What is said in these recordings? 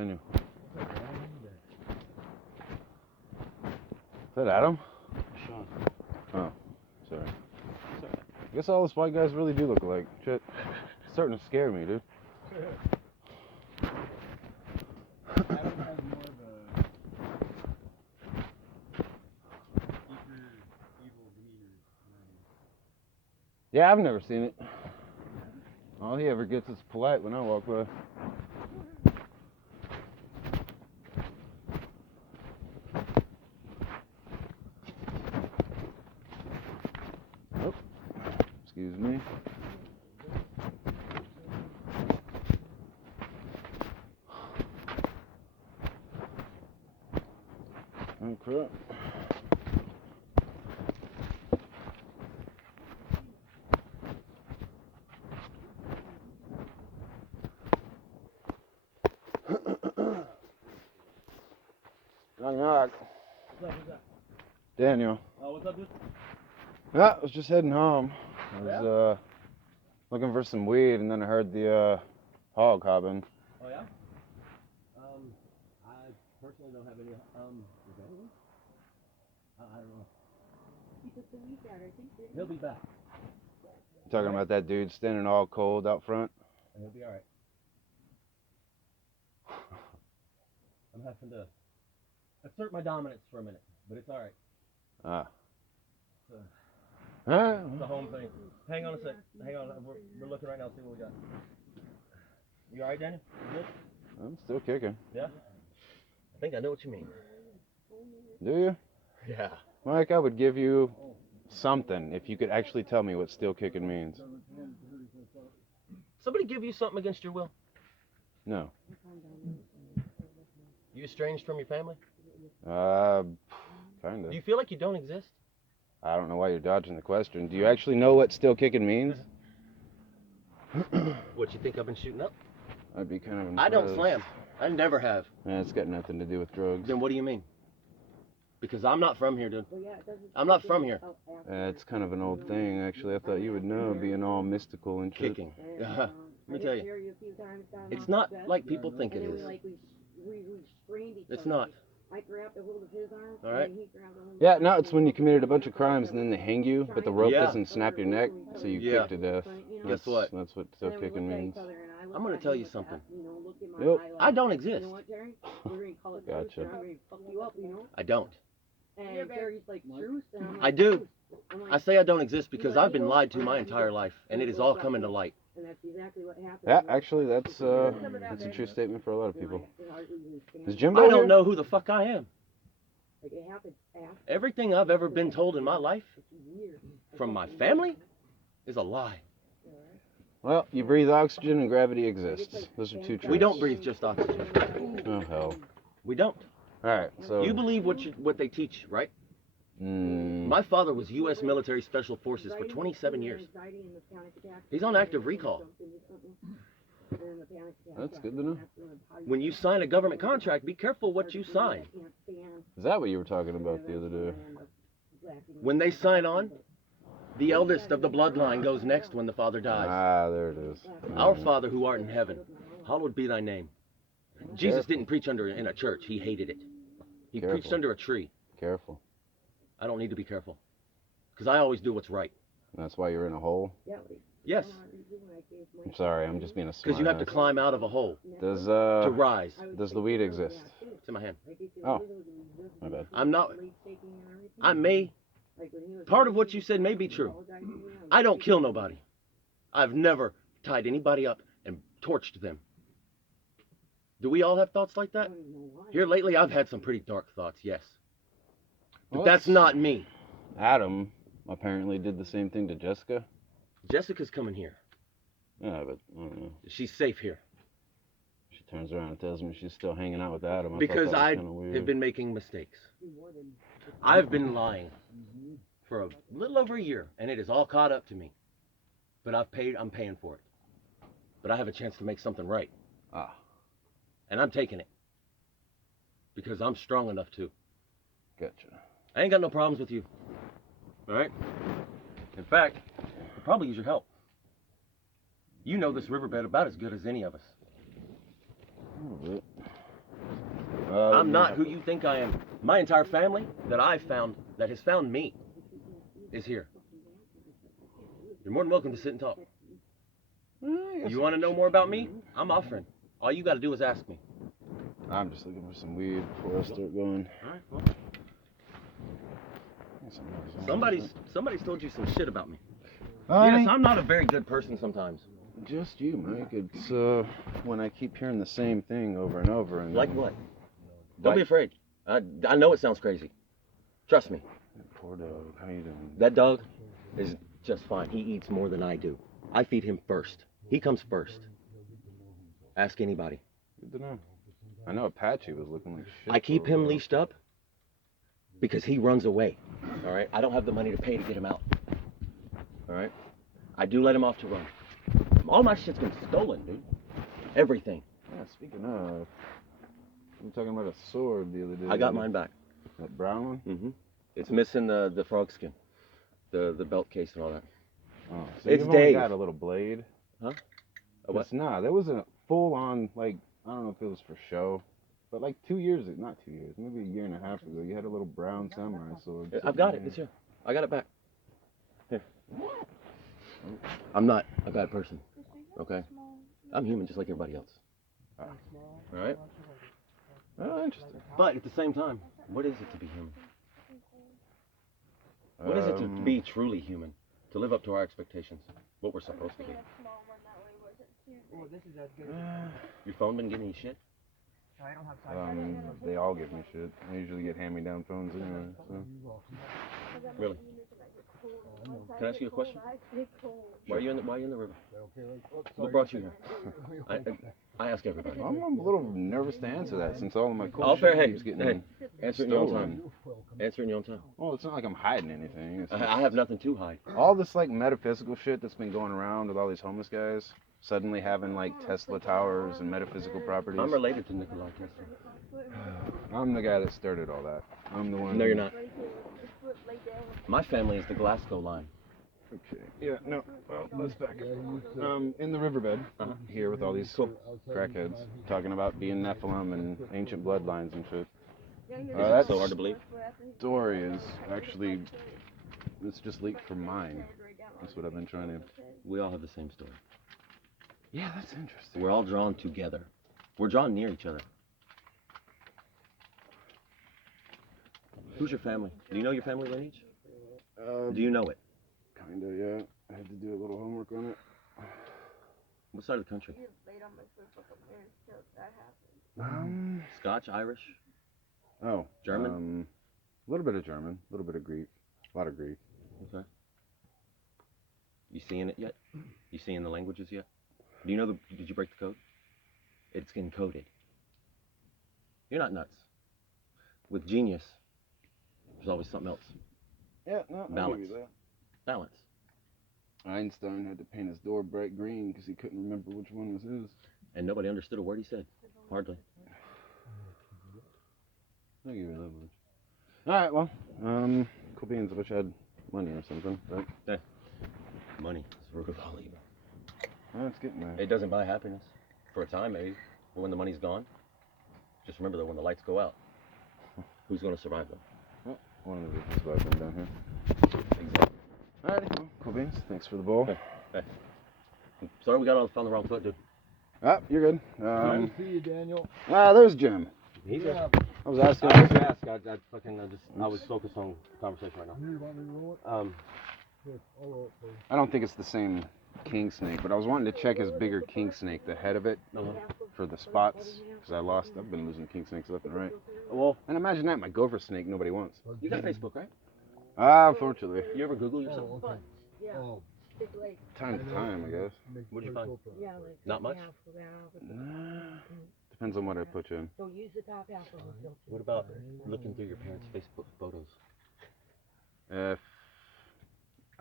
Daniel. Is that Adam? Sean. Oh, sorry. I guess all us white guys really do look alike. Shit. It's starting to scare me, dude. Adam has more of a deeper, evil demeanor. Yeah, I've never seen it. All he ever gets is polite when I walk by. Oh, excuse me. Oh, crap. Knock, knock. What's up? Daniel. Oh, what's up, dude? Yeah, I was just heading home. I was looking for some weed, and then I heard the hog hopping. Oh, yeah? I personally don't have any, is that one? I don't know. He took the weed out, I think. He'll be back. Talking about that dude standing all cold out front. And he'll be alright. I'm having to assert my dominance for a minute, but it's alright. Ah. It's a home thing. Hang on a sec. Hang on. We're looking right now, see what we got. You alright, Daniel? You good? I'm still kicking. Yeah? I think I know what you mean. Do you? Yeah. Mike, I would give you something if you could actually tell me what still kicking means. Somebody give you something against your will? No. You estranged from your family? Kinda. Do you feel like you don't exist? I don't know why you're dodging the question. Do you actually know what still kicking means? What, you think I've been shooting up? I'd be kind of impressed. I don't slam. I never have. Yeah, it's got nothing to do with drugs. Then what do you mean? Because I'm not from here, dude. I'm not from here. It's kind of an old thing, actually. I thought you would know, being all mystical and shit. Kicking. Let me tell you. It's not like people think it is. It's not. I grabbed a hold of his arm. All right. Yeah, no, it's when you committed a bunch of crimes and then they hang you, but the rope doesn't snap your neck, so you kick to death. Guess what? That's what still kicking means. I'm going to tell you something. Yep. I don't exist. Gotcha. I don't. And Jerry's like, Truth? And I'm like, I do. "Truth." I'm like, I say I don't exist because I've been lied to my entire life, and it is all coming to light. and that's exactly what happened. Yeah, actually, that's a true statement for a lot of people. Is Jimbo I here? don't know who the fuck I am. Like it happened after. Everything I've ever been told in my life from my family is a lie. Well, you breathe oxygen and gravity exists. Those are two truths. We don't breathe just oxygen. Oh, hell. We don't. All right, so... You believe what they teach, right? My father was U.S. military special forces for 27 years. He's on active recall. That's good to know. When you sign a government contract, be careful what you sign. Is that what you were talking about the other day? When they sign on, the eldest of the bloodline goes next when the father dies. Ah, there it is. Our Father who art in heaven, hallowed be thy name. Jesus didn't preach in a church. He hated it. He preached under a tree. Careful. I don't need to be careful. Because I always do what's right. That's why you're in a hole? Yes. I'm sorry, I'm just being a smart Because you have to climb out of a hole Does, to rise. Does the weed exist? It's in my hand. Oh, my bad. I'm not. I may. Part of what you said may be true. I don't kill nobody. I've never tied anybody up and torched them. Do we all have thoughts like that? Here lately, I've had some pretty dark thoughts, yes. But that's not me. Adam apparently did the same thing to Jessica. Jessica's coming here. Yeah, but I don't know. She's safe here. She turns around and tells me she's still hanging out with Adam. Because I have been making mistakes. I've been lying for a little over a year, and it is all caught up to me. But I'm paying for it. But I have a chance to make something right. Ah. And I'm taking it. Because I'm strong enough to. Gotcha. I ain't got no problems with you. All right? In fact, I could probably use your help. You know this riverbed about as good as any of us. I'm not who you think I am. My entire family that I've found, that has found me, is here. You're more than welcome to sit and talk. You want to know more about me? I'm offering. All you got to do is ask me. I'm just looking for some weed before I start going. All right, well. Somebody's told you some shit about me. Yes, I'm not a very good person sometimes. Just you, Mike. It's when I keep hearing the same thing over and over. And like what? Don't be afraid. I know it sounds crazy. Trust me. Poor dog. How you doing? That dog is just fine. He eats more than I do. I feed him first. He comes first. Ask anybody. Good to know. I know Apache was looking like shit. I keep him leashed up because he runs away. All right? I don't have the money to pay to get him out. All right? I do let him off to run. All my shit's been stolen, dude. Everything. Yeah, speaking of, you were talking about a sword the other day. I got mine back. That brown one? Mm-hmm. It's missing the frog skin, the belt case and all that. Oh, so It's you've only Dave. got a little blade? Huh? A what? Nah, that wasn't a full-on, like, I don't know if it was for show, but like 2 years, not 2 years, maybe a year and a half ago, you had a little brown samurai sword. I've got it. It's here. I got it back. Here. I'm not a bad person. Okay? I'm human just like everybody else. All right? Oh, interesting. But at the same time, what is it to be human? What is it to be truly human? To live up to our expectations? What we're supposed to be? Your phone been giving you shit? They all give me shit. I usually get hand-me-down phones anyway, so. Really? Can I ask you a question? Why are you in the river? What brought you here? I ask everybody. I'm a little nervous to answer that since all of my cool All fair, shit hey, keeps getting answer it in your own stolen. time. Answer in your own time. Well, it's not like I'm hiding anything. It's I have nothing to hide. all this like metaphysical shit that's been going around with all these homeless guys suddenly having like Tesla towers and metaphysical properties. I'm related to Nikolai Tesla. I'm the guy that started all that. I'm the one. No, you're not. My family is the Glasgow line. Okay. Yeah. No. Well, let's back up. In the riverbed here with all these crackheads talking about being Nephilim and ancient bloodlines and shit. That's so hard to believe. Story is actually it's just leaked from mine. That's what I've been trying to. We all have the same story. Yeah, that's interesting. We're all drawn together. We're drawn near each other. Who's your family? Do you know your family lineage? Do you know it? Kinda, yeah. I had to do a little homework on it. What side of the country? Scotch, Irish? Oh. German? A little bit of German, a little bit of Greek, a lot of Greek. Okay. You seeing it yet? You seeing the languages yet? Do you know did you break the code? It's encoded. You're not nuts. With genius, there's always something else. Yeah, no, I'll Balance. give you that. Balance. Einstein had to paint his door bright green because he couldn't remember which one was his. And nobody understood a word he said. Hardly. I'll give you that much. Alright, well, cool beans. I wish I had money or something, but... Yeah. Money is the root of all evil. Oh, it's getting there. It doesn't buy happiness. For a time, maybe. But when the money's gone, just remember that when the lights go out, who's going to survive them? Oh, one of the reasons why I've been down here. Exactly. Alrighty, well, cool beans. Thanks for the bowl. Hey. Sorry we got on the wrong foot, dude. Ah, you're good. Nice to see you, Daniel. There's Jim. He's Yeah. I was asking. I was asked. I was focused on conversation right You want me to roll it? now. Here, I'll roll it for you. I don't think it's the same king snake, but I was wanting to check his bigger king snake, the head of it, for the spots, because I've been losing king snakes left and right. Well, And imagine that, my gopher snake nobody wants. you got Facebook, right? Unfortunately. You ever Google yourself? Oh, okay. Yeah. Oh, It's like, Time to time, I guess. make What'd you very find? cool. yeah, like Not much? half of that with the- Nah, depends on what I put you in. So use the top half of the filter. What about looking through your parents' Facebook photos?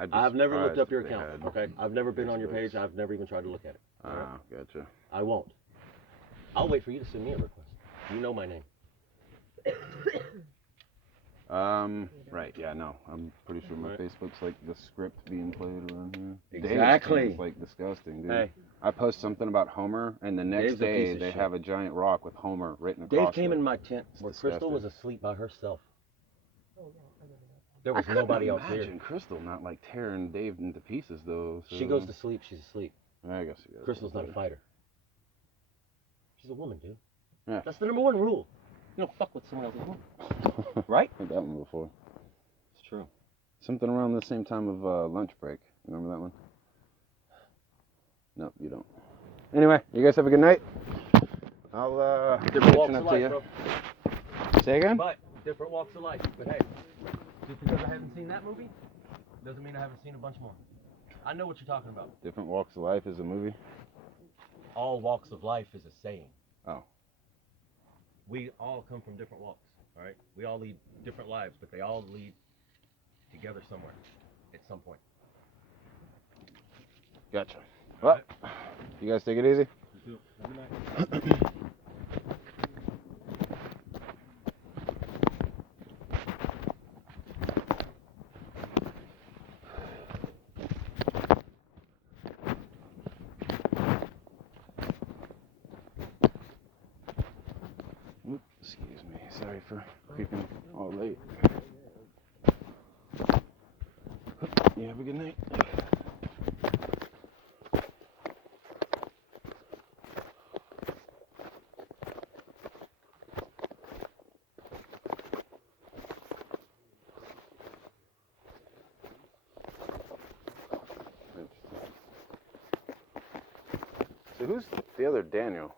I'd be I've never looked surprised up your if they account, had okay? I've never been on your page. Facebooks. I've never even tried to look at it. Gotcha. I won't. I'll wait for you to send me a request. You know my name. Right, yeah, no. I'm pretty sure my Right. Facebook's like the script being played around here. Exactly. It's like disgusting, dude. Hey, I post something about Homer, and the next Dave's a piece day of they shit. have a giant rock with Homer written Dave across came it. in my tent where Crystal disgusting. was asleep by herself. There I was couldn't nobody else here. imagine Crystal not like tearing Dave into pieces though. So. She goes to sleep, she's asleep. I guess she goes. Crystal's not a fighter. She's a woman, dude. Yeah. That's the number one rule. You don't fuck with someone else's woman. Right? Heard that one before. It's true. Something around the same time of lunch break. You remember that one? No, you don't. Anyway, you guys have a good night. I'll Different catching walks up of to life, you. bro. Say again? But different walks of life. But hey, just because I haven't seen that movie doesn't mean I haven't seen a bunch more. I know what you're talking about. Different Walks of Life is a movie. All walks of life is a saying. Oh. We all come from different walks, all right? We all lead different lives, but they all lead together somewhere at some point. Gotcha. Well, you guys take it easy. You too. Have a good night. Oops, excuse me. Sorry for creeping all late. You have a good night. So who's the other Daniel?